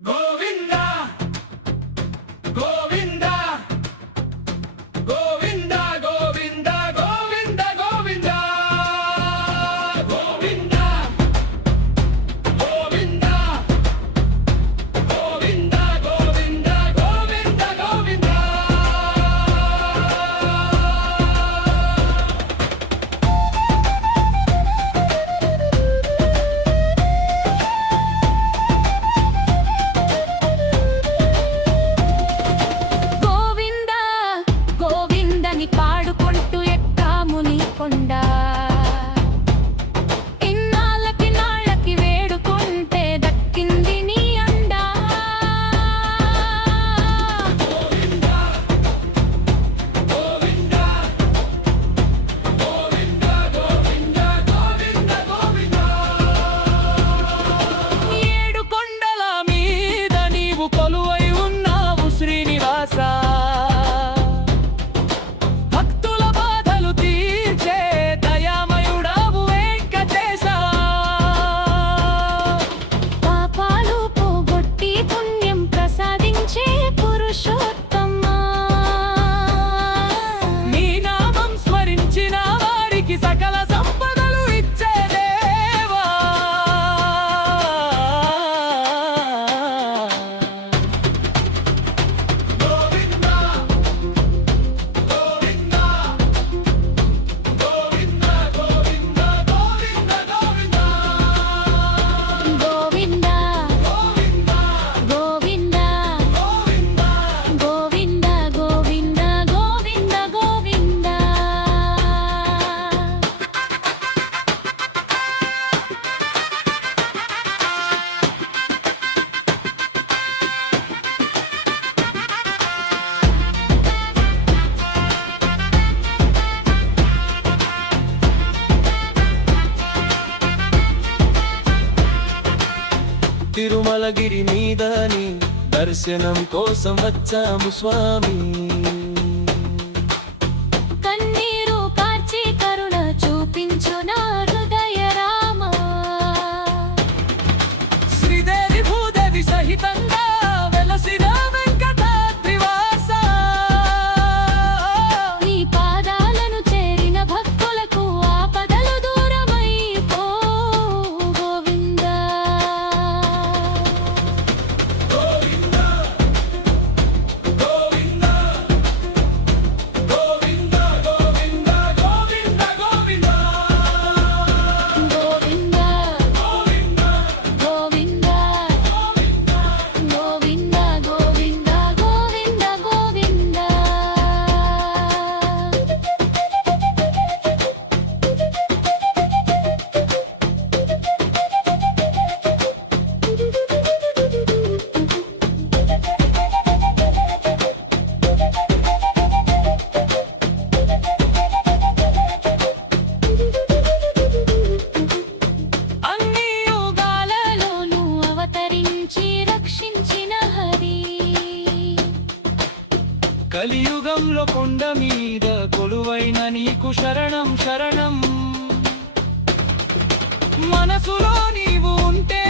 గోవింద గోవింద గోవింద గోవింద గోవింద గోవింద గోవింద గోవింద గోవింద గోవింద గోవింద గోవింద గోవింద గోవిందని పాడుకుంటూ ఎక్కాము నీ కొండ. ఇన్నాళ్ళకి నాళ్ళకి వేడుకుంటే దక్కింది నీ అండ. గోవింద గోవింద గోవింద గోవింద గోవింద గోవింద ఏడు కొండల మీద నీవు కొలువై ఉన్నావు శ్రీనివాస. భక్తుల బాధలు తీర్చే దయామయుడావు వెంకటేశ. పాపాలు పోగొట్టి పుణ్యం ప్రసాదించే పురుషోత్తమా. నీ నామం స్మరించిన వారికి సకల సంపదలు ఇచ్చే దేవా. గోవింద గోవింద గోవింద గోవింద గోవింద గోవింద గోవింద గోవింద గోవింద గోవింద గోవింద గోవింద గోవింద గోవింద. తిరుమలగిరి మీదని దర్శనం కోసం వచ్చాము స్వామి. కన్నీరు కార్చి కరుణ చూపించు నా హృదయ రామ. శ్రీదేవి భూదేవి సహితంగా వెలసిన వెంకటాద్రివాస. నీ పాదాలను చేరిన భక్తులకు ఆపదలు దూరమై పో గోవింద. గోవింద గోవింద గోవింద గోవింద గోవింద గోవింద గోవింద గోవింద గోవింద గోవింద గోవింద గోవింద గోవింద. అన్ని యుగాలలోనూ అవతరించి రక్షించిన హరి. కలియుగంలో కొండ మీద కొలువైన నీకు శరణం శరణం. మనసులో నీవు ఉంటే